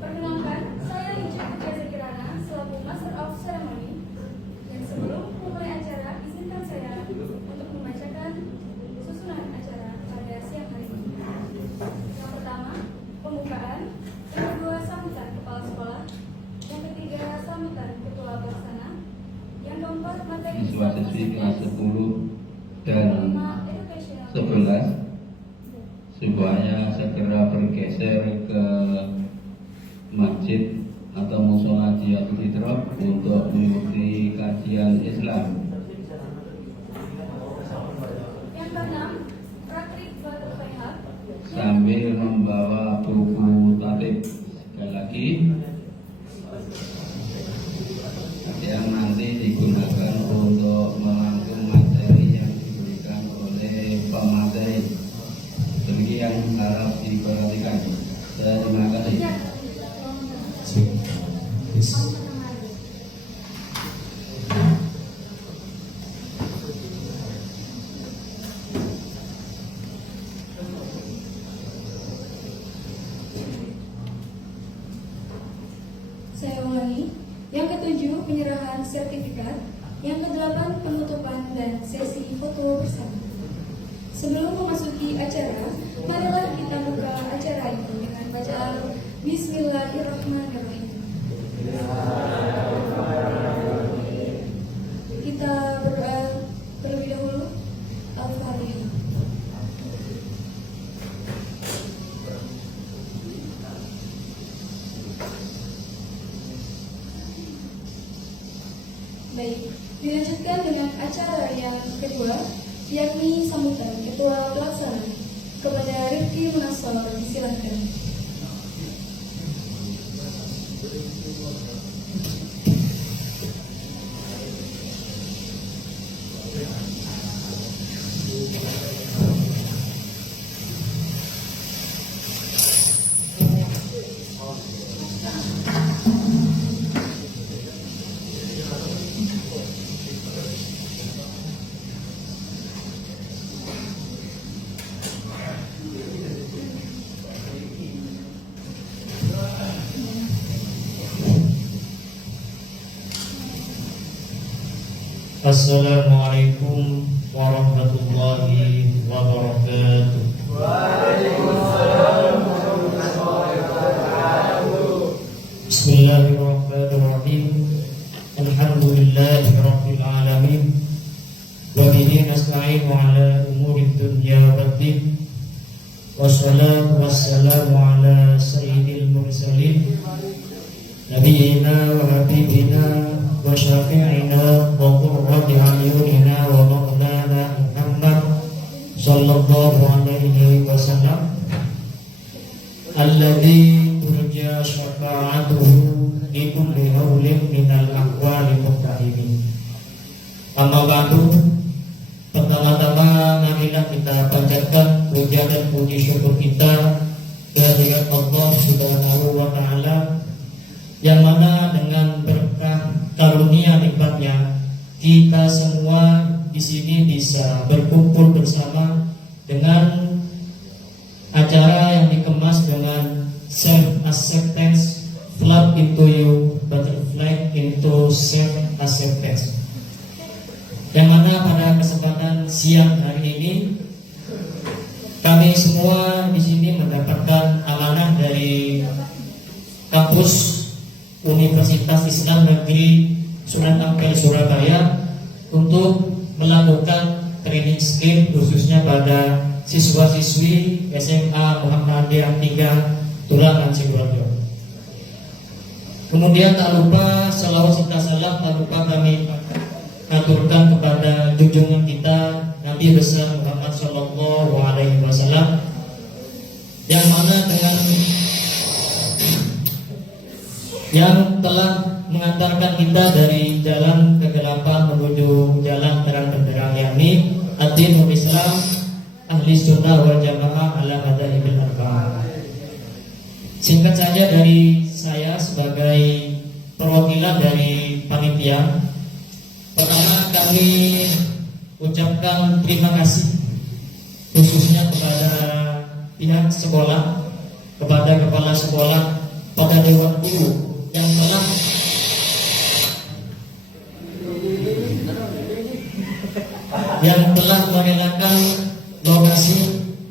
Perkenalkan, saya Ijek Jasa Kirana selaku Master of Ceremony. Dan sebelum memulai acara, izinkan saya untuk membacakan susunan acara pada siang hari ini. Yang pertama, pembukaan. Yang kedua, sambutan kepala sekolah. Yang ketiga, sambutan ketua pelaksana. Yang keempat, materi siswa-siswi kelas 10 dan 11 semuanya segera bergeser ke masjid atau musola Jihadul Fitrah untuk mengikuti kajian Islam. Yang keenam, praktik Batul Faihab Sambil membawa buku tatib. Sekali lagi, yang nanti digunakan untuk merangkum materi yang diberikan oleh pemateri. Demikian harap diperhatikan. Terima kasih. Saya ulangi. Yang ketujuh, penyerahan sertifikat. Yang kedelapan, penutupan dan sesi foto bersama. Sebelum memasuki acara, marilah kita buka acara ini dengan bacaan Bismillahirrahmanirrahim. Kita berdoa terlebih dahulu. Al-Fatihah. Baik, dilanjutkan dengan acara yang kedua, yakni sambutan ketua pelaksana. Kepada Rifki Munasor, disilakan. Assalamualaikum warahmatullahi wabarakatuh. Waalaikumsalam warahmatullahi wabarakatuh. Bismillahirrahmanirrahim. Alhamdulillahi rabbil alamin. Wa bihi nasta'inu ala umuri dunya waddin. Wassalatu wassalamu ala sayyidil mursalin nabiyyina wa habibina wa syafi'ina wa qurrati a'yunina wa maulana Muhammad sallallahu alaihi wasallam alladzi turja syafa'atuhu li kulli haulin minal aqwali muttahimin. Amma ba'du, pertama-tama marilah kita panjatkan puja dan puji syukur kita kehadirat Allah Subhanahu wa taala, yang mana dengan berkah karunia nikmatnya kita semua di sini bisa berkumpul bersama dengan acara yang dikemas dengan self acceptance, flood into you, butterfly into self acceptance. Yang mana pada kesempatan siang hari ini kami semua di sini mendapatkan amanah dari kampus Universitas Islam Negeri Sunan Ampel Surabaya untuk melakukan training skill khususnya pada siswa-siswi SMA Muhammadiyah 3 Tulangan Sidoarjo. Kemudian tak lupa salawat serta salam tak lupa kami aturkan kepada junjungan kita Nabi besar Muhammad Sallallahu Alaihi Wasallam, yang mana dengan yang telah mengantarkan kita dari jalan kegelapan menuju jalan terang benderang, yakni ad-dinul Islam ahli sunnah wal jamaah ala madhahibil arba'ah. Singkat saja dari saya sebagai perwakilan dari panitia. Pertama, kami ucapkan terima kasih khususnya kepada pihak sekolah, kepada kepala sekolah, pada dewan guru yang telah merelakan lokasi,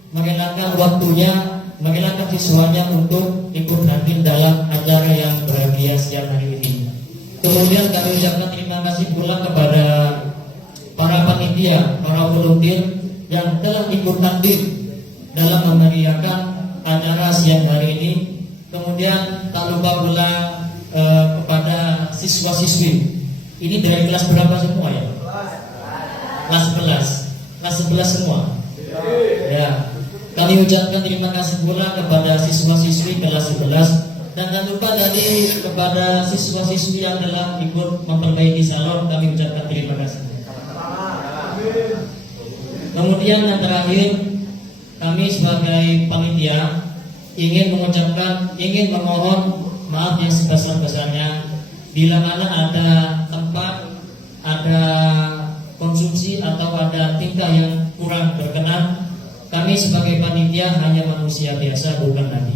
merelakan waktunya, merelakan siswanya untuk ikut hadir dalam acara yang bahagia siang hari ini. Kemudian kami ucapkan terima kasih pula kepada para panitia, para volunteer yang telah ikut hadir dalam memeriahkan acara siang hari ini. Kemudian tak lupa pula kepada siswa-siswi. Ini dari kelas berapa semua ya? Kelas 11 semua. Ya. Kami ucapkan terima kasih pula kepada siswa-siswi kelas 11 dan jangan lupa tadi kepada siswa-siswi yang telah ikut memperbaiki salon, kami ucapkan terima kasih. Kemudian yang terakhir, kami sebagai panitia ingin memohon maaf yang sebesar-besarnya bila mana ada tempat, ada konsumsi atau ada tingkah yang kurang berkenan. Kami sebagai panitia hanya manusia biasa, bukan nabi.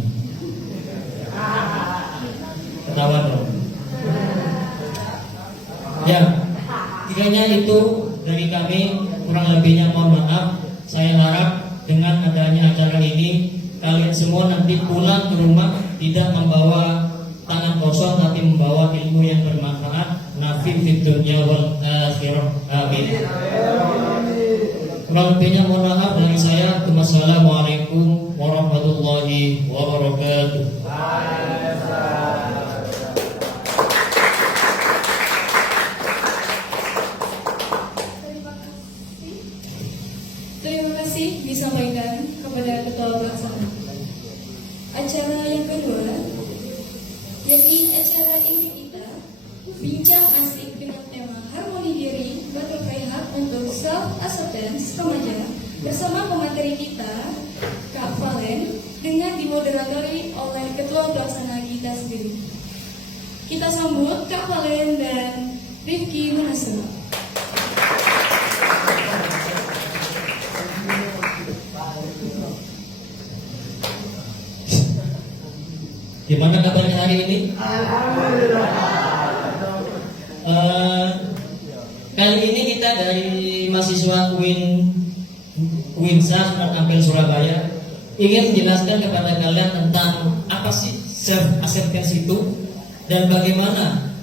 Ketawa dong. Ya, kiranya itu dari kami, kurang lebihnya mohon maaf. Saya harap dengan adanya acara ini kalian semua nanti pulang ke rumah tidak membawa tangan kosong, tapi membawa ilmu yang bermanfaat. Nafi fid dunya wal akhirah. Amin. Kurang lebihnya mohon maaf dari saya. Wassalamualaikum warahmatullahi wabarakatuh. Terima kasih disampaikan kepada Ketua Pelaksana. Acara yang kedua, yakni acara inti kita, bincang asik dengan tema harmoni diri, berbagai hak untuk self acceptance remaja, bersama pemateri kita, Kak Valen, dengan dimoderatori oleh Ketua Pelaksana kita sendiri. Kita sambut Kak Valen dan Rifki Munasir. Gimana kabarnya hari ini? Kali ini kita dari mahasiswa UINSA Ampel Surabaya ingin menjelaskan kepada kalian tentang apa sih self acceptance itu dan bagaimana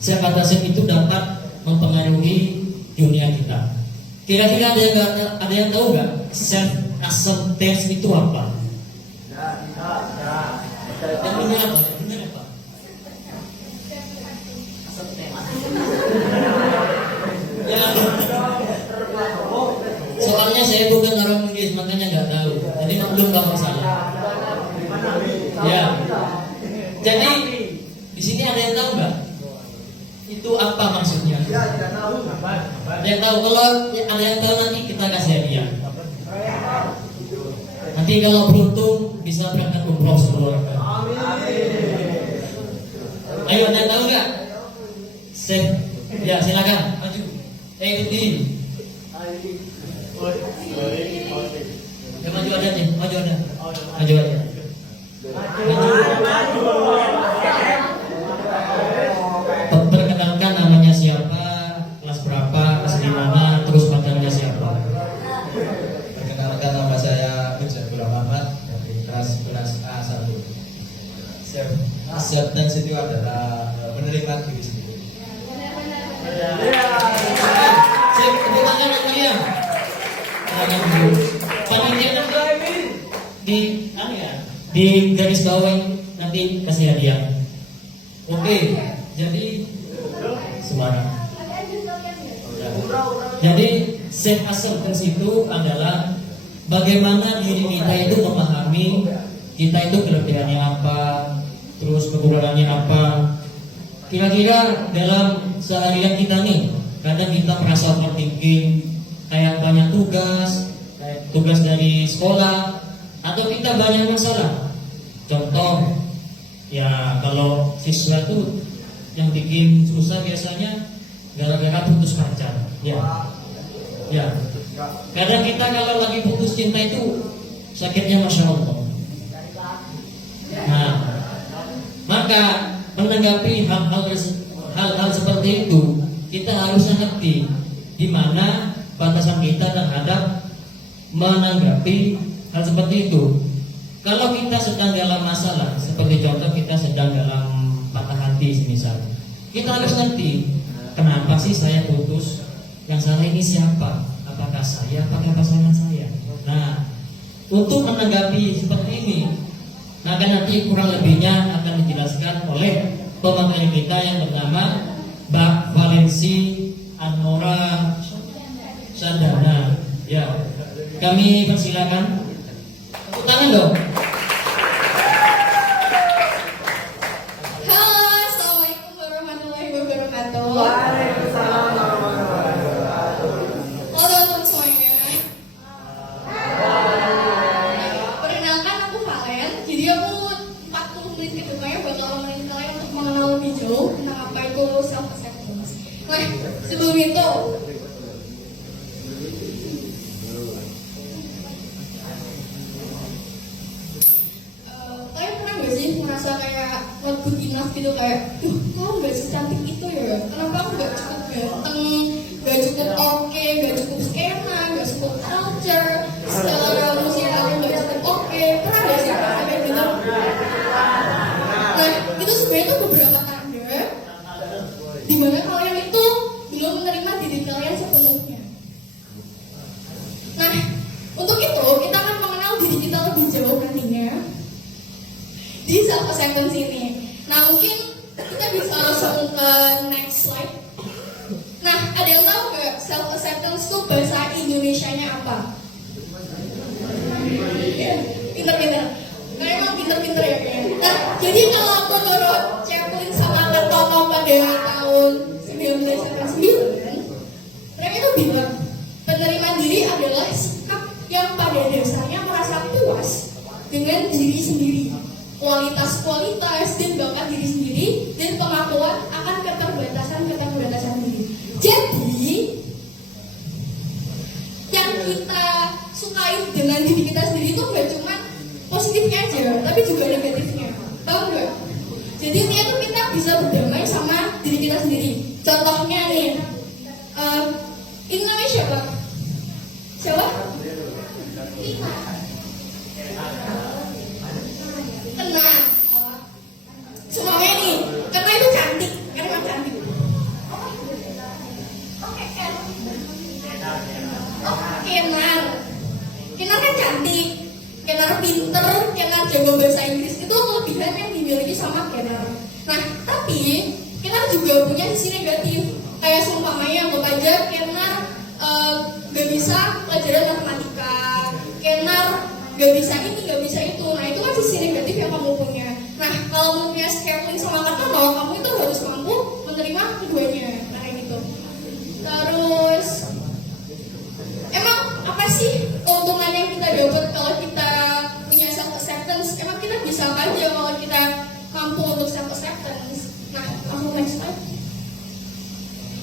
self acceptance itu dapat mempengaruhi dunia kita. Kira-kira ada yang tahu nggak self acceptance itu apa? Yang benar apa? Benar apa? Ya. Soalnya saya bukan orang Inggris, makanya nggak tahu. Jadi belum tahu masalah. Ya. Jadi di sini ada yang tahu nggak? Itu apa maksudnya? Ada yang tahu? Kalau ada yang tahu nanti kita kasih hadiah. Nanti kalau beruntung bisa berangkat umroh sekeluarga. Ayo, ada yang tahu nggak? Ya silakan maju. Ini. Ya, maju aja nih, maju aja. Maju aja. Perkenalkan namanya siapa, kelas berapa, kelas di mana, terus materinya siapa. Perkenalkan, nama saya Ujabul Muhammad dari kelas A1. Acceptance itu adalah menerima diri sendiri. Saya tepuk tangan yang mulia. Panitia nanti di garis bawah nanti kasih hadiah. Oke, jadi semarang. Jadi self acceptance itu adalah bagaimana diri kita itu memahami kita itu kelebihannya apa, terus kekurangannya apa. Kira-kira dalam seharian kita nih, kadang kita merasa overthinking, kayak banyak tugas, kayak tugas dari sekolah, atau kita banyak masalah. Contoh, ya kalau siswa tuh yang bikin susah biasanya gara-gara putus pacar. Ya. Kadang kita kalau lagi putus cinta itu sakitnya Masya Allah. Nah, maka menanggapi hal-hal seperti itu, kita harus ngerti di mana batasan kita terhadap menanggapi hal seperti itu. Kalau kita sedang dalam masalah, seperti contoh kita sedang dalam patah hati misal, kita harus ngerti kenapa sih saya putus, yang salah ini siapa, apakah saya, apakah pasangan saya. Nah, untuk menanggapi seperti ini, maka nanti kurang lebihnya akan dijelaskan oleh pemateri kita yang bernama Mbak Valensi Anora Sandana. Ya, kami persilakan. Tepuk tangan dong. Halo, assalamualaikum warahmatullahi wabarakatuh. Waalaikumsalam warahmatullahi wabarakatuh. Halo teman-teman semuanya. Perkenalkan aku Valen. Jadi aku 40 menit ke depannya bakal nemenin kalian untuk mengenal lebih jauh tentang apa itu self acceptance. Nah, sebelum itu kalian pernah gak sih merasa kayak not good enough gitu, kayak kok gak secantik itu ya, kenapa aku gak cukup ganteng, gak cukup oke, gak cukup skena, gak cukup culture, secara musik aku gak cukup oke. Pernah gak sih kayak gitu? Nah, itu sebenarnya tuh beberapa tanda dimana kalian itu belum menerima diri kalian sepenuhnya. Nah, untuk itu kita akan mengenal diri kita lebih jauh nantinya di self acceptance ini. Nah, mungkin kita bisa langsung ke next slide. Nah, ada yang tahu gak self acceptance itu bahasa Indonesianya apa? Ya, pinter-pinter. Karena emang pinter-pinter ya kayaknya. Nah, jadi kalau menurut Chaplin sama Kartono pada tahun 1989, mereka itu bilang penerimaan diri adalah sikap yang pada dasarnya merasa puas dengan diri sendiri, kualitas-kualitas dan bakat diri sendiri, dan pengakuan akan keterbatasan diri. Jadi yang kita sukai dengan diri kita sendiri itu gak cuma positifnya aja, tapi juga negatifnya. Tahu nggak? Jadi intinya tuh kita bisa berdamai sama diri kita sendiri. Contohnya nih, ini namanya siapa? Siapa? Kena. Semuanya nih, karena itu cantik, karena emang cantik. Kenar. Kenar kan cantik, Kenar pinter, Kenar jago bahasa Inggris. Itu kelebihan yang dimiliki sama Kenar. Nah, tapi Kenar juga punya sisi negatif. Kayak seumpamanya anggap aja Kenar gak bisa pelajaran matematika, Kenar gak bisa ini, gak bisa itu. Nah, itu kan sisi negatif yang kamu punya. Nah, kalau kamu punya Chaplin sama Kartono, kamu itu harus mampu menerima keduanya. Nah, kayak gitu. Terus emang apa sih keuntungan yang kita dapat kalau kita punya self acceptance? Emang kita bisa apa aja kalau kita mampu untuk self acceptance? Nah, langsung next slide.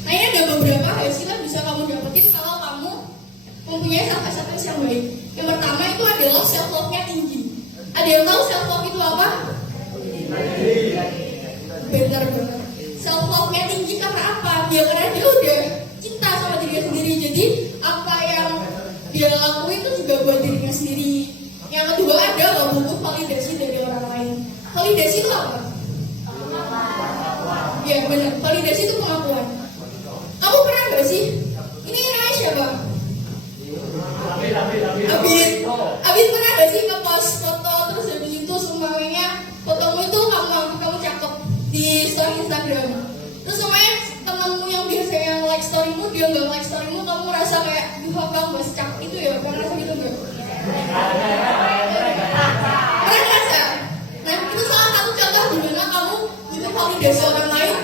Nah, ini ada beberapa hasil yang bisa kamu dapetin kalau kamu mempunyai self acceptance yang baik. Yang pertama itu adalah self love-nya tinggi. Ada yang tahu self love itu apa? Benar banget. Self love-nya tinggi karena apa? Ya karena dia udah cinta sama dirinya sendiri. Jadi apa yang dia lakuin itu juga buat dirinya sendiri. Yang kedua ada loh butuh validasi dari orang lain. Validasi itu apa? Ya benar, validasi itu pengakuan. Kamu pernah gak sih? Ini namanya siapa? Abid pernah gak sih nge-post foto terus habis itu semuanya fotomu itu kamu cakep di story Instagram. Terus semuanya temanmu yang biasanya like storymu dia nggak like storymu, kamu merasa kayak kamu gak secakep itu ya? Pernah rasa gitu gak? Pernah rasa? Nah, itu salah satu contoh dimana kamu butuh validasi orang lain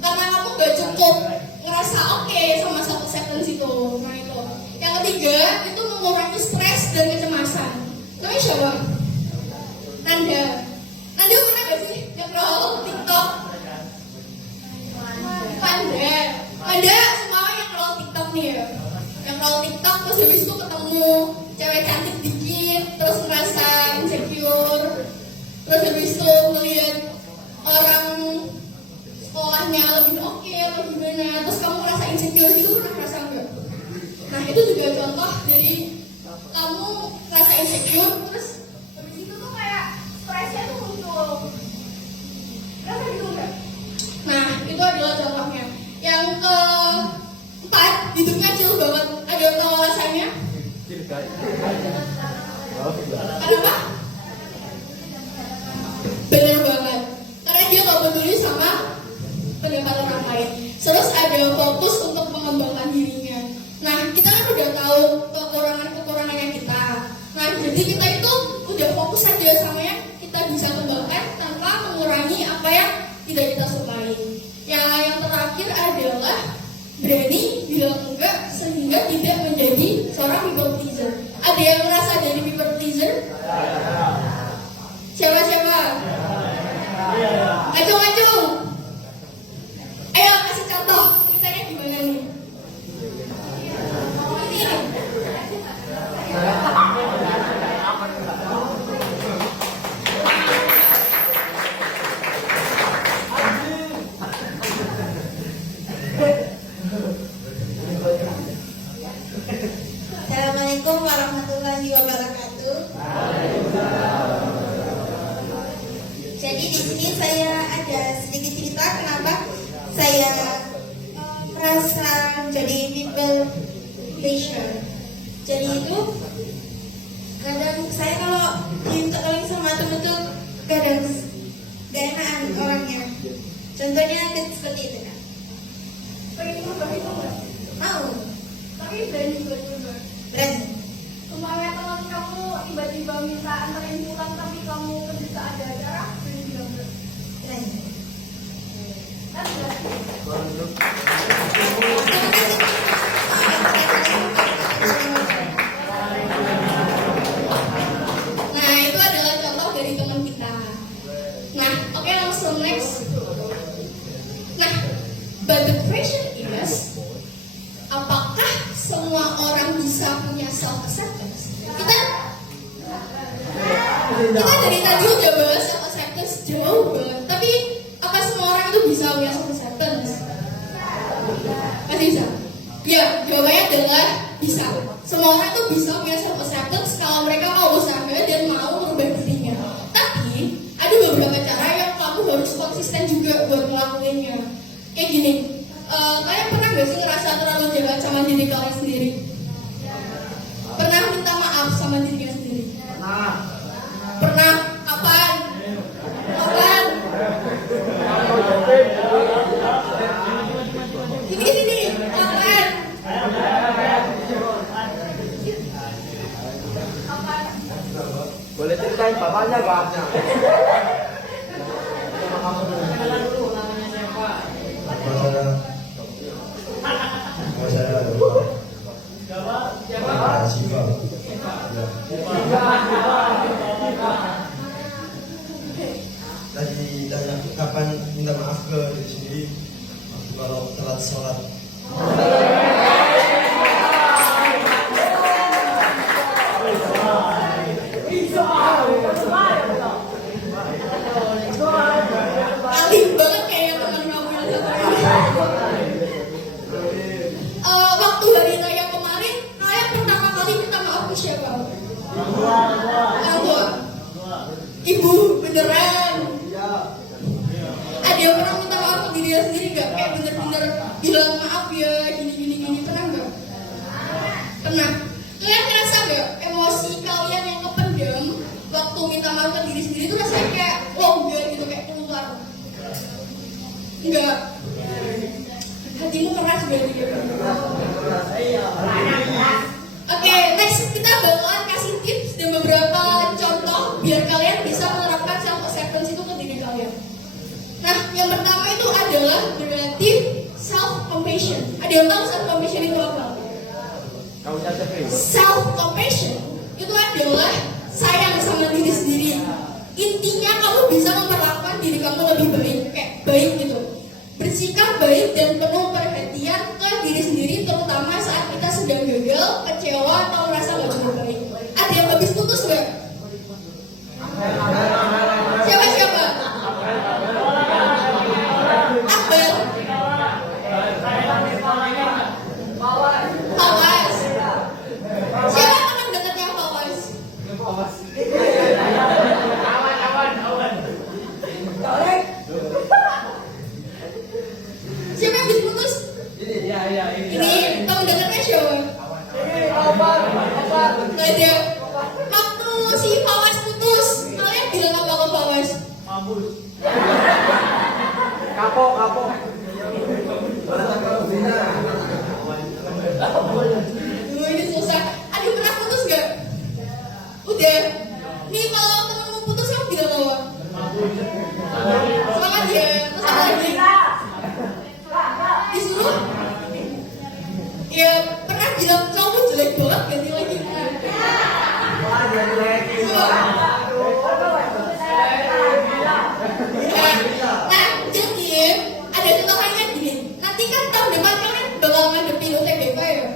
karena kamu gak cukup ngerasa oke sama self acceptance itu. Nah, itu. Yang ketiga itu mengurangi stres dan kecemasan. Namanya siapa? Nanda pernah gak sih nge-scroll TikTok? Panda semua yang scroll TikTok nih ya. Yang scroll TikTok terus habis insecure, terus habis itu tuh kayak stresnya tuh muncul. Rasa gitu enggak? Nah, itu adalah contohnya. Yang keempat, hidupnya chill banget. Ada yang tahu alasannya? Kenapa? Bener banget. Karena dia gak peduli sama pendapat orang lain. Terus ada fokus untuk mengembangkan dirinya. Nah, kita kan udah tahu kekurangannya kita. Nah, jadi kita itu udah fokus aja sama yang kita bisa kembangkan tanpa mengurangi apa yang tidak kita sukai. Yang terakhir adalah berani bilang enggak sehingga tidak menjadi seorang people pleaser. Ada yang merasa jadi people pleaser? Siapa? Acung. Ayo kasih contoh, ceritanya gimana nih? Ini. Assalamualaikum warahmatullahi wabarakatuh. Jadi di sini saya ada sedikit cerita kenapa saya merasa jadi people pleaser. Jadi itu kadang saya kalau minta tolong sama temen tuh kadang gak enakan orangnya. Contohnya seperti itu kan. Pengen berubah itu enggak? Mau Tapi berani buat berubah. berani. Kemarin teman kamu tiba-tiba minta anterin pulang tapi kamu ketika ada acara berani bilang enggak. Berani. Kan enggak? Nah, itu adalah contoh dari teman kita. Nah, oke, langsung next. Nah, but the question is, apakah semua orang bisa punya self acceptance? Kita dari tadi udah bahas self acceptance jauh banget. Tapi apa semua orang itu bisa punya self acceptance? Masih bisa? Ya, jawabannya adalah bisa. Semua orang itu bisa punya self acceptance kalau mereka mau usaha dan mau merubah dirinya. Tapi ada beberapa cara yang kamu harus konsisten juga buat ngelakuinnya. Kayak gini, kalian pernah gak sih ngerasa terlalu jahat sama diri kalian sendiri? Pernah minta maaf sama dirinya sendiri? Pernah? Kapan? Gini, kapan? Boleh ceritain bapaknya gak? Tadi tanya kapan minta maaf ke diri sendiri waktu kalau telat sholat. Alim banget kayak teman kamu yang satu ini. Waktu hari raya kemarin, kalian pertama kali minta maaf ke siapa? Orang tua. Ibu, beneran. Ada yang pernah minta maaf ke diri sendiri gak? Kayak bener-bener bilang maaf ya, gini, pernah gak? Pernah. Kalian ngerasa gak emosi kalian yang kependam waktu minta maaf ke diri sendiri itu rasanya kayak longgar gitu, kayak keluar? Enggak. Hatimu keras berarti ya. Oke, next kita bakalan kasih tips dan beberapa contoh biar kalian bisa menerapkan self acceptance itu ke diri kalian. Nah, yang pertama itu adalah berarti self compassion. Ada yang tahu self compassion itu apa? Self compassion itu adalah sayang sama diri sendiri. Intinya kamu bisa memperlakukan diri kamu lebih baik, kayak baik gitu. Bersikap baik dan penuh perhatian ke diri sendiri, terutama saat kita sedang gagal, kecewa atau merasa gak cukup baik. Ada yang habis putus gak? Siapa? Akbar. Fawas. Siapa teman dekatnya Fawas? Siapa yang habis putus? Ini tahu dengarnya siapa? Gak ada. Waktu si Fawas putus, kalian bilang apa ke Fawas? Kapok. Ini susah. Aduh, pernah putus gak? Udah. Nih kalau temenmu putus, kamu bilang apa? Semangat ya. Terus apa lagi? Disuruh? Ya pernah bilang kamu jelek banget, ganti lagi. Nah, jadi ada contohnya gini. Nanti kan tahun depan kalian bakal ngadepin UTBK ya.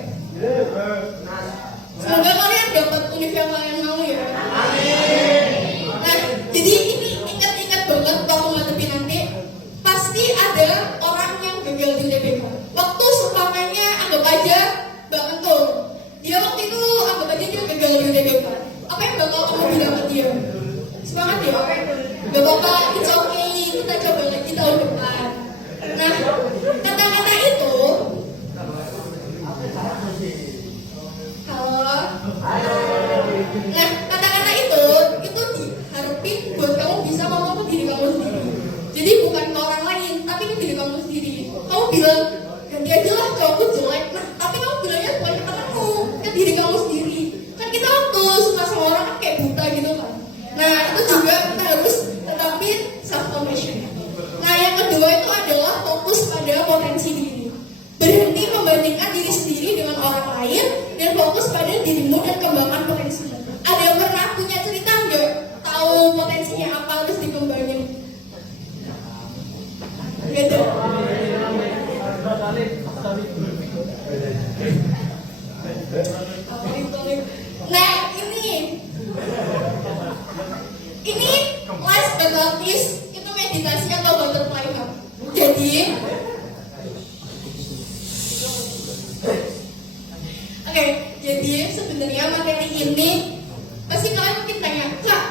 Semoga kalian dapat univ yang kalian mau ya. Nah, jadi ini ingat-ingat banget waktu ngadepin nanti. Pasti ada orang yang gagal di UTBK. Waktu seumpamanya anggap aja Mbak Entul. Dia waktu itu anggap aja dia gagal di UTBK. Apa yang bakal kamu bilang ke dia? Semangat ya. Gak apa-apa, it's okay, kita coba lagi tahun depan. Nah, kata-kata itu halo. Nah, kata-kata itu diharapin buat kamu bisa ngomong ke diri kamu sendiri. Jadi bukan ke orang lain, tapi ke diri kamu sendiri. Kamu bilang, ganti aja lah cowokku jelek. Nah, tapi kamu bilangnya bukan ke temanmu, ke diri kamu sendiri. Kan kita waktu suka sama orang kan kayak buta gitu kan. Nah, itu juga kita harus tetapin self-compassion. Nah, yang kedua itu adalah fokus pada potensi diri. Berhenti membandingkan diri sendiri dengan orang lain dan fokus pada dirimu dan kembangkan potensimu. Ada yang pernah punya cerita nggak? Tahu potensinya apa terus dikembangin? Nggak ada. Nah, ini last but not least itu meditasi atau butterfly hug. Jadi, jadi sebenarnya materi ini pasti kalian mungkin tanya, Kak,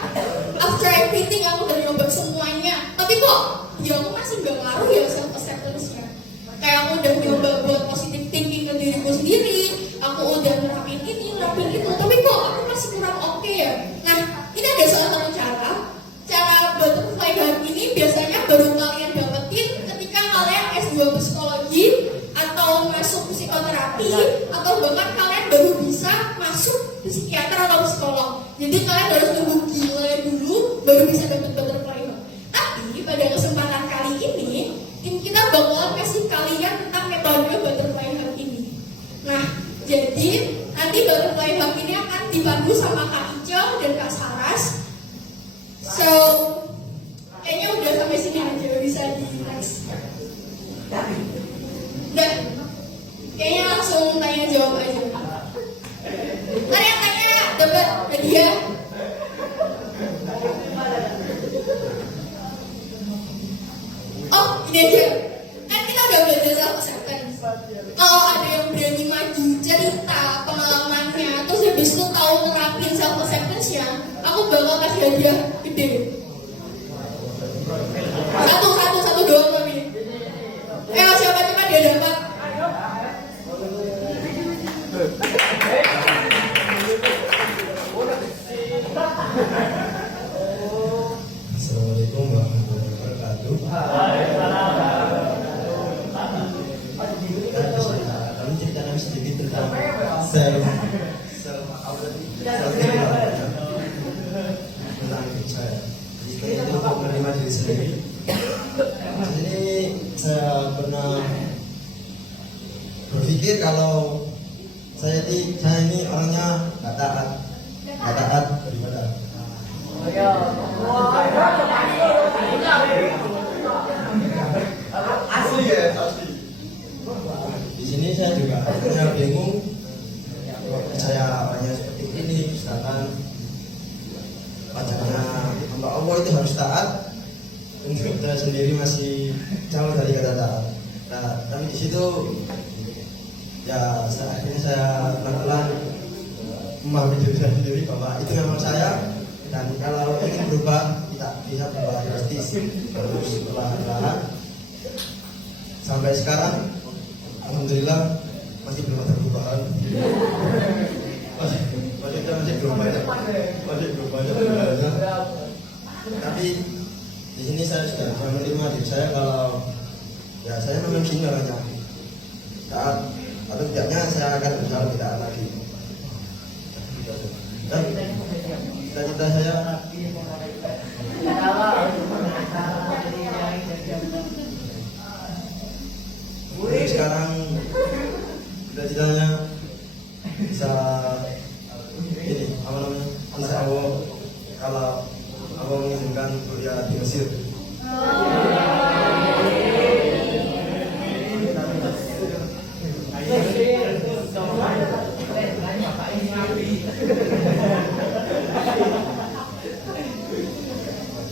after everything aku udah nyoba semuanya, tapi kok ya aku masih gak ngaruh ya self acceptance-nya. Kayak aku udah nyoba buat positive thinking ke diriku sendiri, aku udah nerapin ini, nerapin itu, tapi kok aku masih kurang oke ya. Nah, ini ada salah satu cara butterfly hug ini biasanya baru kalian dapetin ketika kalian S2 psikologi atau masuk psikoterapi atau bahkan kalian baru bisa masuk psikiater atau psikolog. Jadi kalian harus nunggu gila dulu baru bisa dapet butterfly hug. Tapi pada kesempatan kali ini kita bakalan kasih kalian tentang metode butterfly hug ini. Nah, jadi nanti butterfly hug ini akan dipandu sama Kak Ico dan Kak Saras. So, kayaknya udah sampai sini aja, bisa di next. Dan kayaknya langsung tanya jawab aja. Ntar yang tanya dapat hadiah. Oh, ini aja. Kan kita udah belajar self acceptance. Kalau ada yang berani maju cerita pengalamannya, terus habis itu tahu nerapin self acceptance ya, aku bakal kasih hadiah gede. Satu doang tapi. Siapa cepat dia dapat. Assalamualaikum warahmatullahi wabarakatuh. Kami ceritakan sedikit tentang self tentang hidup saya. Jadi itu untuk menerima diri sendiri. Jadi saya pernah berpikir kalau saya ini orangnya nggak taat beribadah. Asli ya, asli. Di sini saya juga punya bingung. Saya orangnya seperti ini, misalkan wajahnya hamba Allah itu harus taat. Untuk saya sendiri masih jauh dari kata taat. Nah, tapi di situ ya akhirnya saya pelan-pelan memahami diri saya sendiri bahwa itu memang saya, dan kalau ingin berubah tidak bisa berubah drastis, harus perlahan-lahan. Sampai sekarang alhamdulillah masih belum ada perubahan. masih belum banyak perubahannya. Tapi di sini saya sudah menerima diri saya kalau ya saya memang gini orangnya. Atau tidaknya saya akan berusaha lebih taat lagi. Dan cita-cita saya jadi sekarang cita-citanya bisa ini apa namanya, bisa kalau Allah mengizinkan kuliah di Mesir.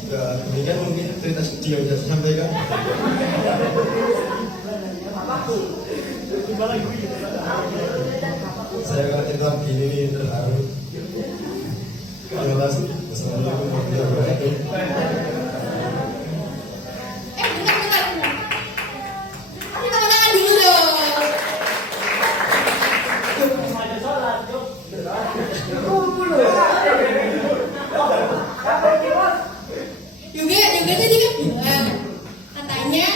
Ya, demikian mungkin cerita dia bisa saya sampaikan. Saya kalau cerita begini nih terharu. Terima kasih. Wassalamualaikum warahmatullahi wabarakatuh. Bentar. Kita tangan dulu dong. Juga tadi kan bilang katanya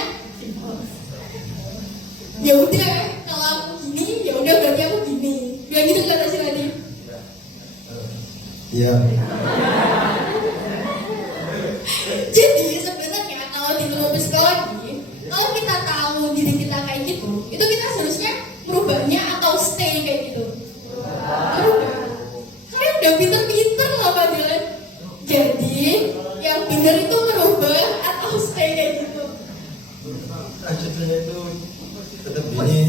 ya udah kalau aku gini ya udah berarti aku gini. Bilang gitu kata si tadi. Iya. Jadi sebenarnya kalau di psikologi, kalau kita tahu diri kita kayak gitu, itu kita seharusnya merubahnya atau stay kayak gitu. Merubah. Kalian udah pinter-pinter loh padahal. Jadi yang bener itu merubah atau stay kayak gitu. Lanjutnya itu tetap gini.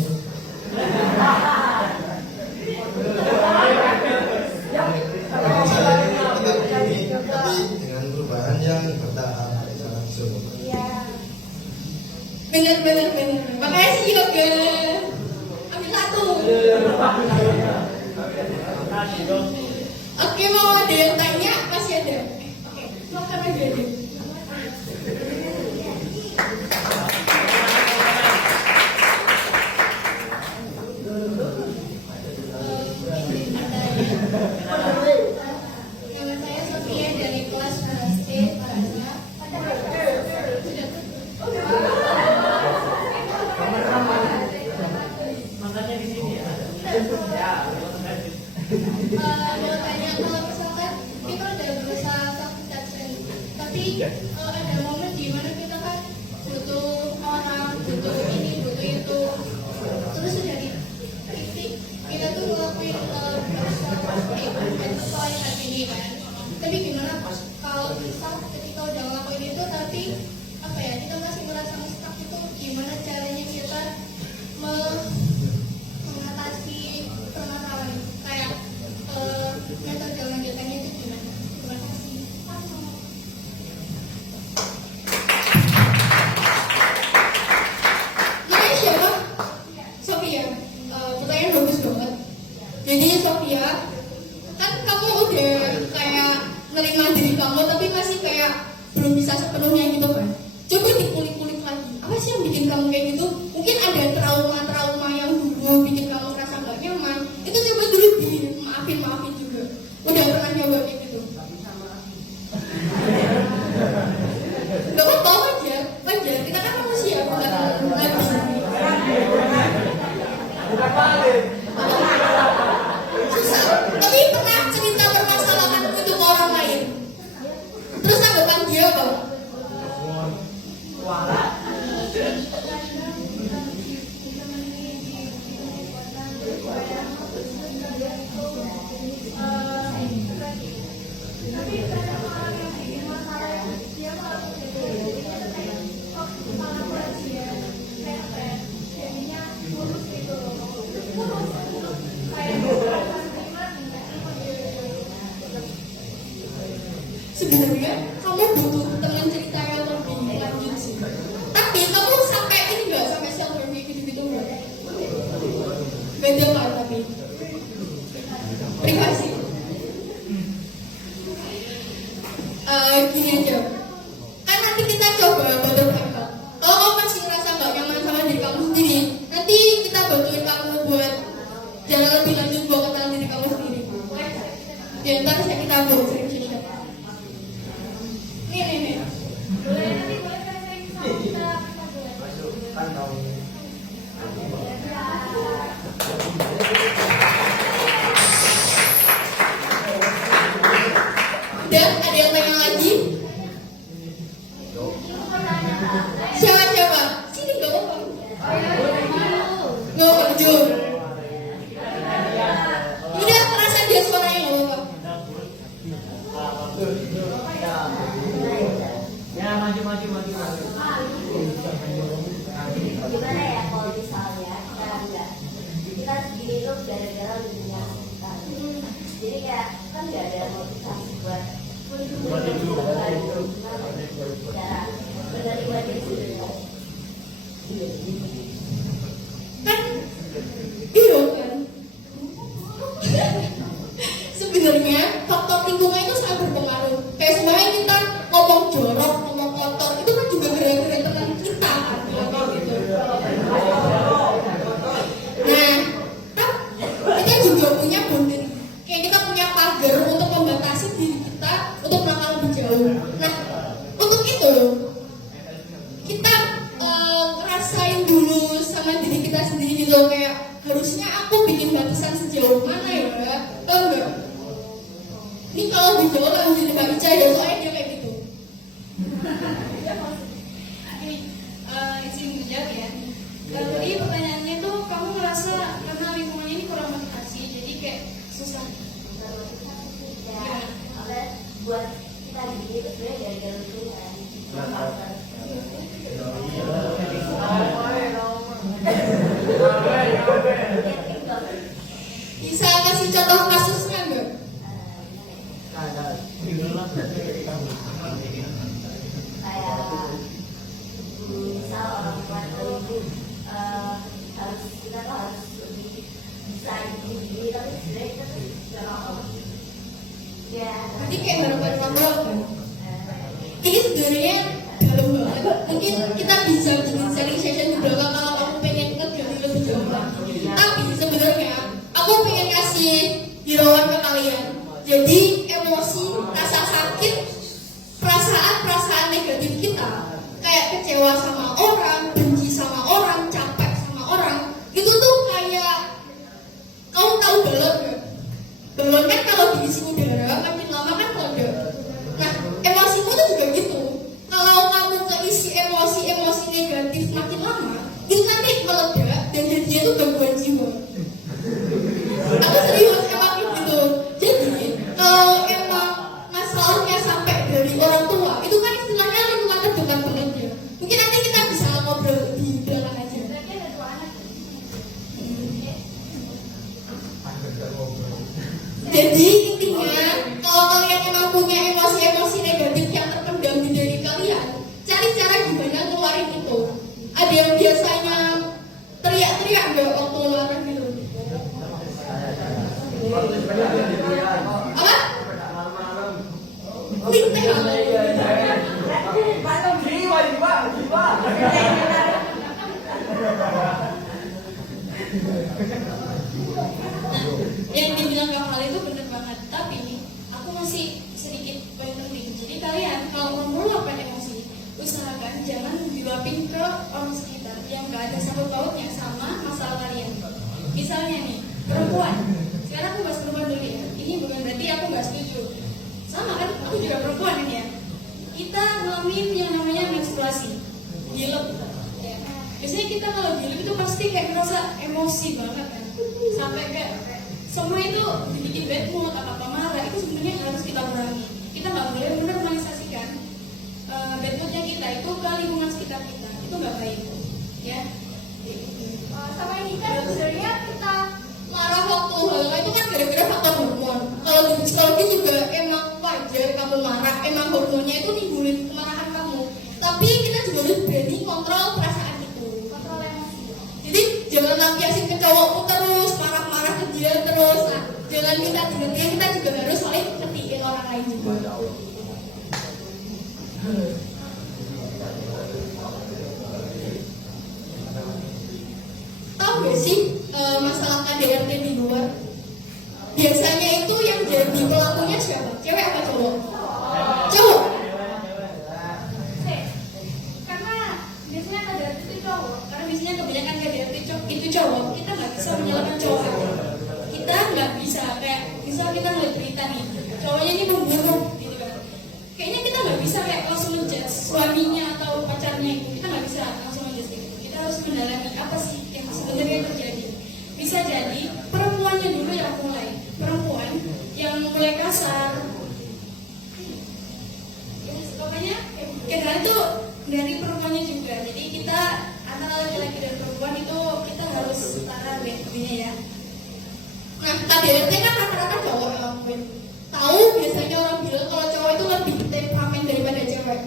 Kalau saya ini tetap gini, tapi dengan perubahan yang bertahap langsung. Bener. Makasih yoga. Ambil satu. Oke, mau ada yang tanya? Masih ada. Oke, makan aja deh. Nama saya Sofia dari kelas SD Parasnya. Mau tanya, kalau misalkan kita udah berusaha self-acceptance, tapi ada momen di mana kita kan butuh orang, butuh ini, butuh itu, terus udah di titik kita tuh ngelakuin self-exploit ini kan. Tapi gimana kalau misal ketika udah ngelakuin itu tapi apa ya, kita masih ngerasa stuck, itu gimana caranya kita mengatasi permasalahan kayak metode lanjutannya itu gimana? Terima kasih. Namanya siapa? Sofia. Pertanyaan bagus banget. Jadi Sofia, kan kamu udah kayak nerima diri kamu tapi masih kayak belum bisa sepenuhnya gitu kan? Coba dikulik-kulik lagi. Apa sih yang bikin kamu kayak gitu? Mungkin ada trauma-trauma yang dulu bikin kamu merasa gak nyaman. Itu coba dulu maafin juga. Udah pernah nyoba kayak gitu? Gak apa-apa, wajar. Kita kan manusia, bukan nabi. Susah. Tapi pernah cerita permasalahan itu ke orang lain. Terus tanggapan dia apa? Sebenarnya kamu butuh teman cerita yang lebih lanjut sih. Tapi kamu sampai ini nggak, sampai self review gitu nggak? Beda lah tapi privasi. Gini aja, kan nanti kita coba battle. Kalau kamu masih ngerasa nggak nyaman sama diri kamu sendiri, nanti kita bantuin kamu buat jalan lebih lanjut buat kenal diri kamu sendiri. Ya ntar kita buat session. Nih. Boleh nanti boleh sering sama kita boleh. Kan tahu. Dan ada yang tanya lagi? Siapa? Sini nggak apa-apa. Nggak maju. Udah terasa dia suaranya nggak apa-apa. Ya, maju. Gimana ya kalau misalnya kita segini tuh gara-gara dunia kita. Jadi kayak kan nggak ada motivasi buat cara menerima diri sendiri. Kan iya kan. Sebenarnya faktor lingkungan itu sangat berpengaruh. Kayak sebenarnya kita ngomong jorok, ngomong kotor itu kan juga gara-gara teman kita kan bilang gitu. Nah, kita juga punya boundary. Kayak kita punya pagar untuk membatasi diri kita untuk melangkah lebih jauh. Nah, untuk itu kita rasain dulu sama diri kita sendiri gitu, kayak harusnya aku bikin batasan sejauh mana ya? Tahu nggak? Ini kalau di Jawa harus jadi Mbak Ica ya, soalnya dia kayak gitu. Ini izin menjawab ya. Tadi pertanyaannya tuh kamu ngerasa karena lingkungannya ini kurang motivasi, jadi kayak susah. Buat kita gini itu sebenarnya gara-gara lingkungan. Bisa kasih contoh kasusnya nggak? Kayak misal orang tua itu harus kita tuh harus lebih bisa gini, tapi sebenarnya kita tuh nggak mau. Ya. Berarti kayak harapan kontrol kan? Ini sebenarnya dalam banget. Mungkin kita bisa bikin sharing session di belakang kalau kamu pengen ngegali lebih jauh lagi. Tapi sebenarnya aku pengen kasih hirauan ke kalian. Jadi emosi, rasa sakit, perasaan negatif kita, kayak kecewa sama orang, benci sama orang, capek sama orang, itu tuh kayak kamu tahu balon nggak? Balon kan kalau diisi udara makin lama kan meledak. Nah, emosimu tuh juga gitu. Kalau kamu keisi emosi negatif makin lama, itu nanti meledak dan jadinya itu gangguan jiwa. Aku serius emang gitu. Jadi kalau emang masalahnya sampai dari orang tua, itu kan istilahnya lingkungan terdekat banget ya. Mungkin nanti kita bisa ngobrol di belakang aja. Berarti ada 2 anak. Jadi intinya kalau kalian emang punya emosi negatif yang terpendam di diri kalian, cari cara gimana ngeluarin itu. Ada yang biasanya teriak-teriak nggak waktu ngeluarin gitu? Apa? Linteh yang dibilang Kak Hal itu benar banget, tapi aku masih sedikit poin penting. Jadi kalian kalau meluapkan emosi, usahakan jangan diluapin ke orang sekitar yang gak ada sangkut pautnya sama masalah kalian. Misalnya nih, perempuan. Sekarang aku bahas perempuan dulu ya. Ini bukan berarti aku gak setuju. Sama kan, aku juga perempuan ini ya. Kita ngalamin yang namanya menstruasi, gilep. Ya. Biasanya kita kalau gilep itu pasti kayak merasa emosi banget kan, sampai kayak semua itu dibikin bad mood, apa marah, itu sebenarnya harus kita kurangi. Kita nggak boleh menormalisasikan bad moodnya kita itu ke lingkungan sekitar kita, itu nggak baik, ya. Sama ini kan sebenarnya kita Marah waktu hal itu kan gara-gara faktor hormon. Kalau di psikologi juga emang wajar kamu marah, emang hormonnya itu nimbulin kemarahan kamu. Tapi kita juga harus berani kontrol perasaan itu, kontrol emosi. jadi jangan lampiasin ke cowokmu terus, marah-marah ke dia terus. Nah, jangan minta dimengerti, kita juga harus saling ngertiin orang lain juga. Tahu gak sih masalah KDRT di luar? Biasanya itu yang jadi pelakunya siapa? Cewek apa cowok? Cowok. Karena biasanya KDRT itu cowok. Karena biasanya kebanyakan KDRT itu cowok. Kita nggak bisa menyalahkan cowok aja. Kita nggak bisa kayak misal kita ngeliat berita nih, cowoknya ini membunuh gitu kan. Kayaknya kita nggak bisa kayak langsung ngejudge suaminya atau pacarnya itu. Kita nggak bisa langsung ngejudge gitu. Kita harus mendalami apa sih yang sebenarnya terjadi. Bisa jadi perempuannya dulu yang mulai, perempuan yang mulai kasar. Ya, pokoknya kadang itu dari perempuannya juga. Jadi kita antara laki-laki dan perempuan itu kita harus setara levelnya ya. Nah, KDRT kan rata-rata cowok ya, mungkin. Tahu biasanya orang bilang kalau cowok itu lebih temperamen daripada cewek.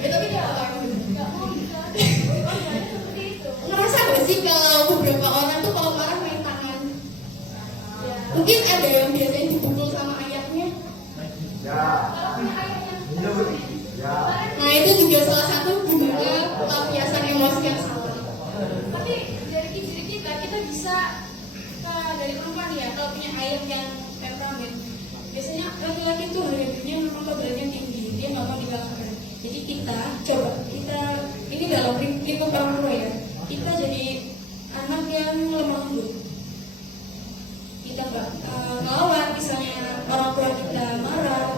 Tapi Nggak mau bisa. Orangnya seperti itu. ngerasa gak sih kalau beberapa orang tuh kalau marah main tangan? Ya. Mungkin ada yang biasanya dipukul sama ayahnya. Kalau punya ayahnya. Nah itu juga salah satu gimana pelampiasan emosi yang salah. Tapi dari diri kita bisa dari perempuan ya. Kalau punya ayah yang temperamen, biasanya laki-laki tuh harganya memang kodratnya tinggi. Dia nggak mau dikalahkan. Jadi kita ini dalam lingkup orang tua ya. Kita jadi anak yang lemah lembut. Kita nggak ngelawan, misalnya orang tua kita marah,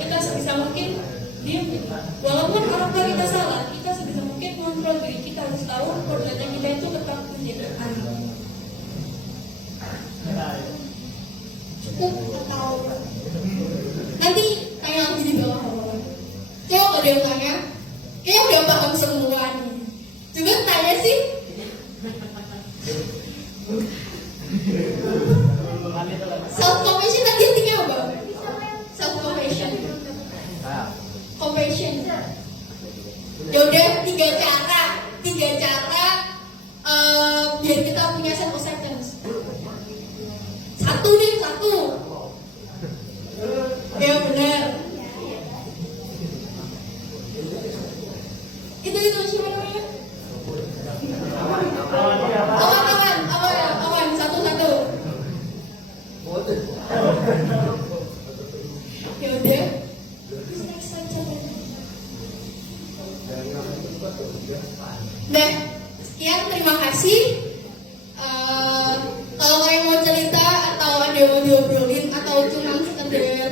kita sebisa mungkin diam gitu. Walaupun orang tua kita salah, kita sebisa mungkin kontrol diri kita, harus tahu kodratnya kita itu tetap menjadi anak. Cukup atau nanti tanya lagi di bawah. Coba kalau dia tanya, kayaknya udah paham semua nih. Coba tanya sih. Self compassion tadi artinya apa? Self compassion. Compassion. Ya udah tiga cara biar kita punya self acceptance. Satu. Ya benar. Itu siapa namanya? Awan, satu. Ya udah. Next saja. Nah, sekian, terima kasih. Kalau kalian mau cerita atau ada yang mau diobrolin atau cuma sekedar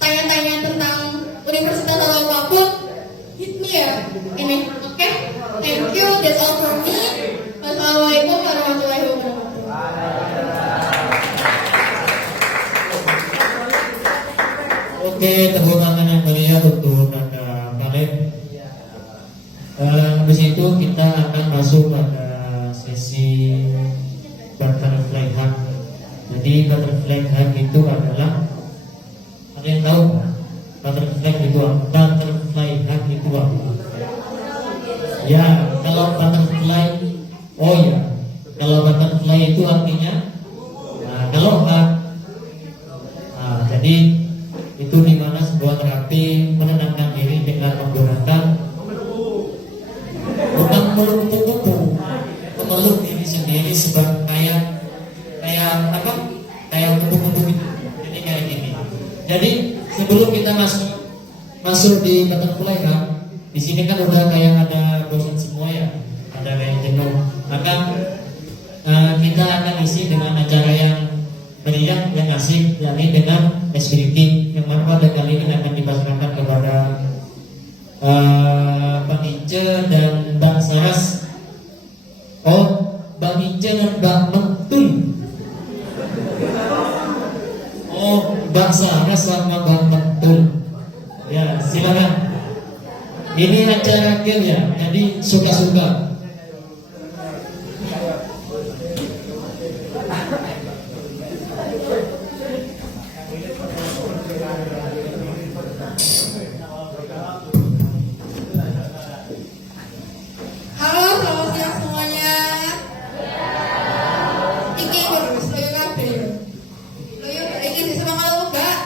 tanya-tanya tentang universitas atau apapun, hit me ya. Ini, oke? Thank you, that's all for me. Wassalamualaikum warahmatullahi wabarakatuh. Oke, tepuk tangan yang meriah untuk Nanda Khalid. Habis itu kita akan masuk pada sesi butterfly hug. Jadi butterfly hug itu adalah, ada yang tahu butterfly itu apa? Butterfly hug itu apa? Ya, kalau butterfly, kalau butterfly itu artinya, kalau hug, jadi itu dimana sebuah terapi menenangkan diri dengan menggunakan bukan memeluk diri sendiri sebagai kayak untuk itu. Jadi kayak gini. Jadi sebelum kita masuk di butterfly kan, di sini kan udah kayak ada bosan semua ya, ada kayak jenuh. Maka kita akan isi dengan acara yang meriah, yang asik, yakni dengan ice breaking, yang mana pada kali ini akan dipasrahkan kepada Pak Ince dan Mbak Saras. Mbak Ince dan Mbak Mentul. Mbak Saras sama Mbak Mentul. Ya, silakan. Ini acara game ya, jadi suka-suka. Halo, selamat siang semuanya. Iki terus, loyo kabeh. Loyo iki sesama kalau enggak.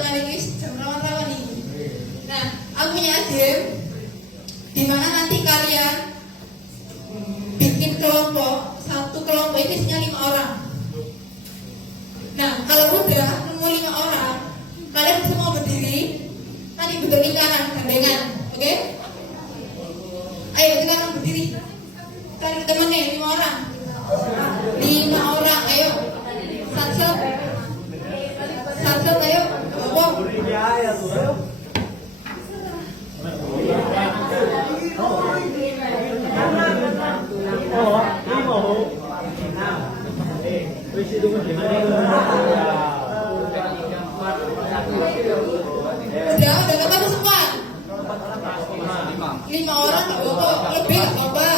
jangan lagi jam rawan-rawan nih. Nah, aku punya ide di mana nanti kalian bikin kelompok, satu kelompok itu isinya 5 orang. Nah, kalau udah nemu 5 orang, kalian semua berdiri, nanti bentuk lingkaran gandengan, oke? Ayo sekarang berdiri. Tarik temennya 5 orang. 5 orang, ayo. Satset, ayo. Ngomong. Udah ketemu semua. 5 orang nggak apa-apa, lebih nggak apa-apa.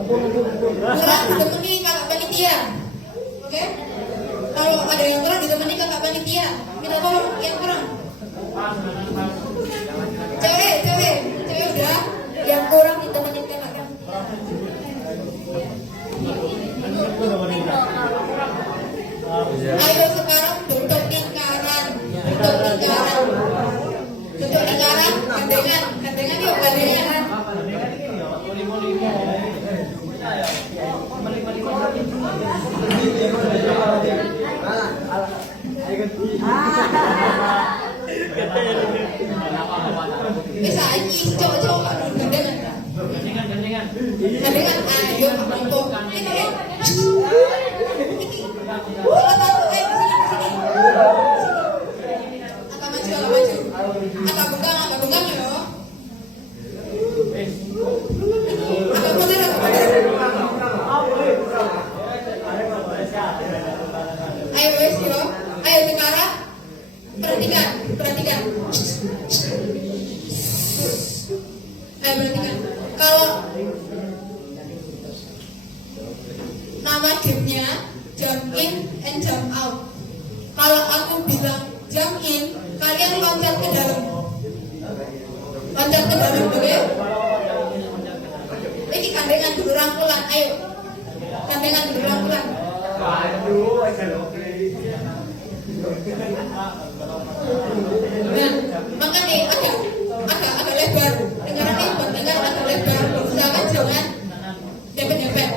Kurang ditemani kakak panitia, oke? Kalau ada yang kurang ditemani kakak panitia, minta tolong yang kurang. Cewek udah, yang kurang ditemani kakak panitia. Ayo sekarang bentuk lingkaran, gandengan yuk, gandengan. Bisa ini cowok-cowok gandengan. Gandengan, ayo untuk ini ya. Agak bengkang ya. Ayo wes yo, ayo sekarang perhatikan. Ayo perhatikan. Kalau nama gamenya jump in and jump out. Kalau aku bilang jump in, kalian loncat ke dalam. Oke? Ini gandengan dulu rangkulan, ayo. Gandengan dulu rangkulan. Nah, makanya agak lebar. Dengar agak lebar. Usahakan jangan dempet-dempet.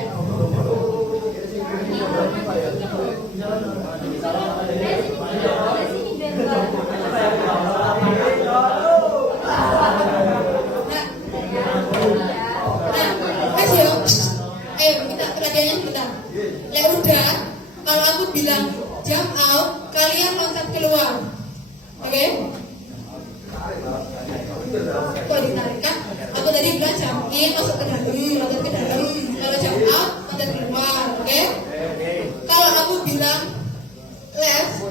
Ayo kita perhatiannya sebentar. Ya udah, kalau aku bilang jump out, kalian loncat keluar, oke? Kok ditarik kan? Aku tadi bilang jump in, masuk ke dalam, loncat ke dalam. Kalau jump out, loncat keluar, oke? Kalau aku bilang left,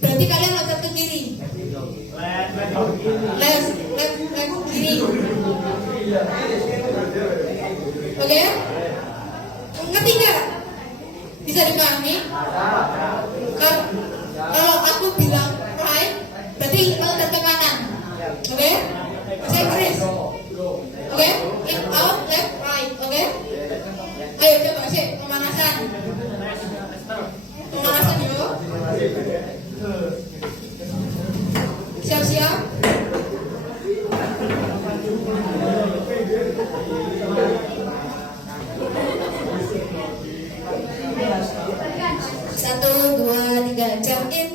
berarti kalian loncat ke kiri. Left, kiri. Oke? Ngerti nggak? Bisa dipahami? Kalau aku bilang right, berarti loncat ke kanan. Oke? Saya garis. Oke? In, out, left, right. Oke? Ayo coba sih pemanasan. Pemanasan yuk. Siap-siap. Satu, dua, tiga, jump in,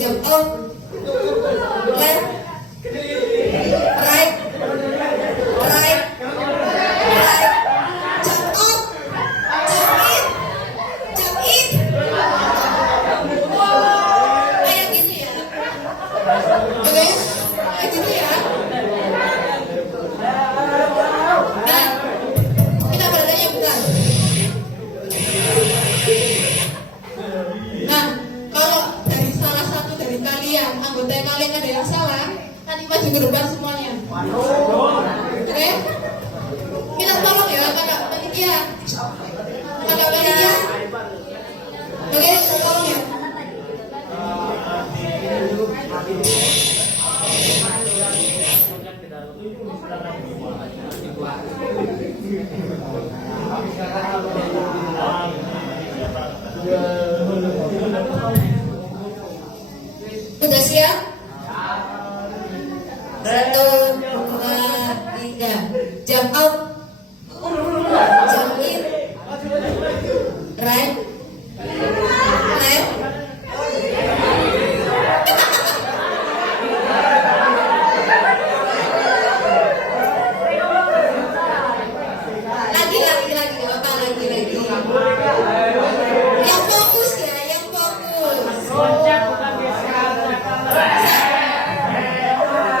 jump out, left, right, jump out, jump in. Kayak gitu ya. Oke, kayak gitu ya. Nah, kita bertanya bentar. Nah, kalau dari salah satu dari kalian, anggota kalian ada yang salah, nanti maju ke depan semuanya. Oke? Kita tolong ya, kakak panitia. Oke, kita tolong ya. siap? 1, 2, 3. Jump out. Jump in. Right. Left. Lagi. Apa lagi? Yang fokus ya, yang fokus.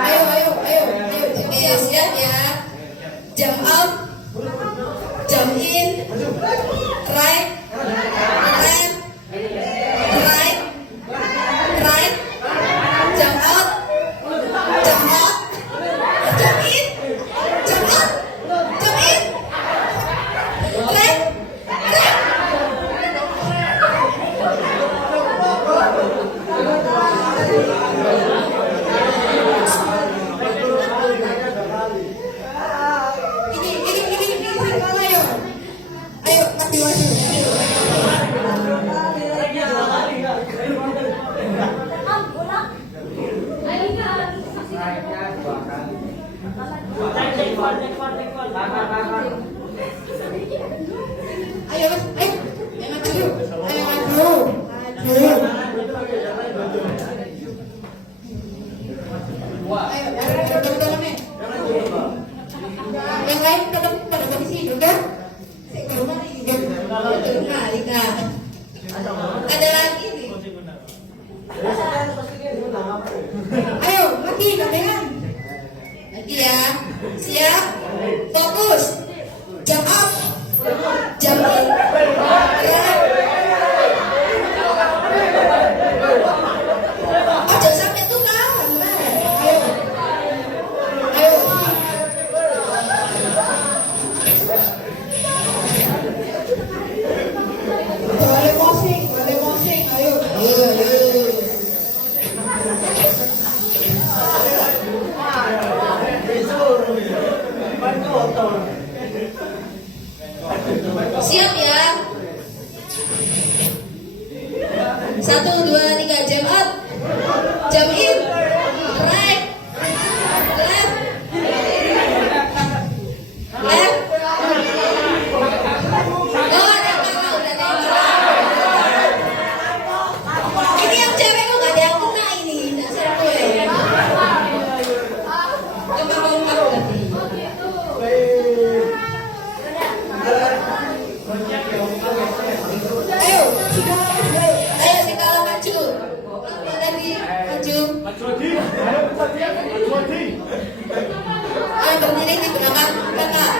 Ayo. Oke, siap ya. Jump out. Jump in. Right. Left. Right. Jump out. Jump out. Jump in. Jump out. Jump in. Left. Ini ayo mati masuk. Ayo maju. Yang lain pada posisi juga. Ada lagi nih. Ayo, mati kalian. Lagi ya. Siap. Fokus. Jump up. Jump in. Oh, jangan sampai tukang. Ayo. Boleh mosing. Ayo. Siap ya. 1, 2, 3. Jump up. Jump in. Right. Left. Oh, udah kalah. Ini yang cewek kok gak ada yang kena ini. Dasar gue. Kompak berarti. Ayo, segala maju. Lagi maju. Ayo berdiri di belakang kakak.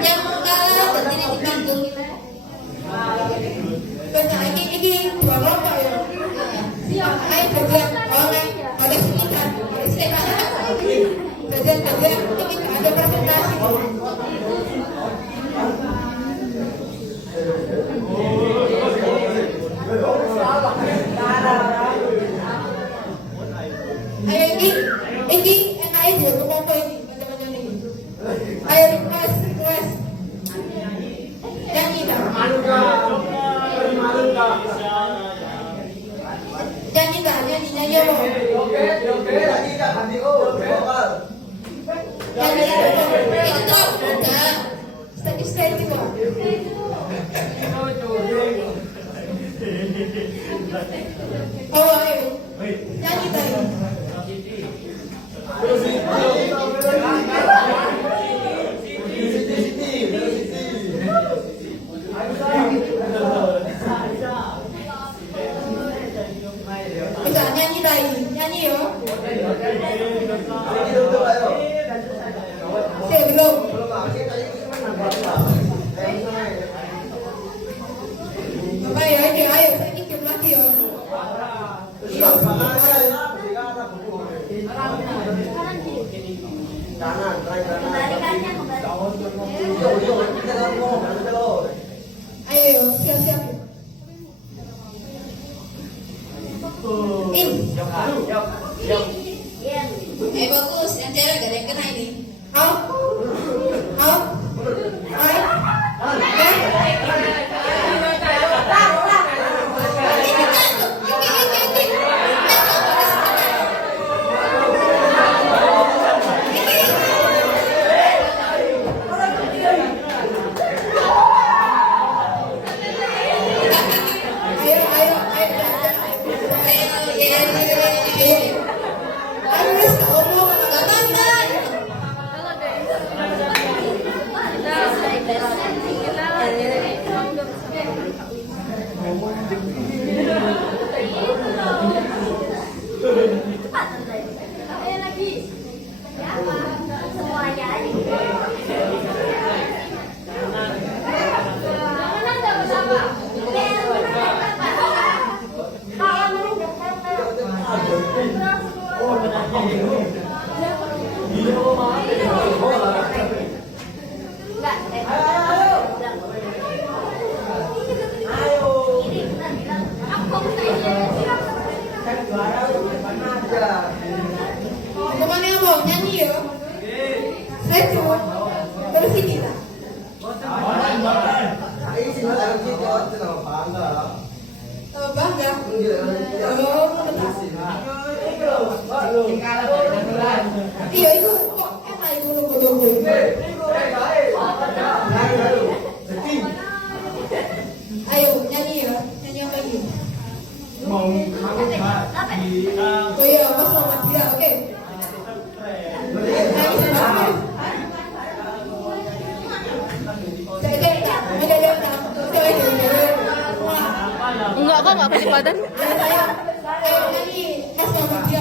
Yang kalah berdiri di panggung. Banyak ini dua kelompok ya. Ayo bergerak. Ada sekitar. Bagian ini ada presentasi. Ayo ini enak aja kelompok ini macam-macam ini. Ayo request. Nyanyi dah. Nyanyi lo. Itu tuh udah. Step itu. Oh ayo. Nyanyi tadi. Bisa nyanyi tadi. Nyanyi yo. Belum. Ayo, saya minjem lagi ya. Bangga. Oh, iya itu kok enak itu logo-logo. Ayo nyanyi ya, nyanyi apa lagi? Oh iya, pas sama dia, oke. Enggak kok, nggak kelipatan. Ayo nyanyi, pas sama dia.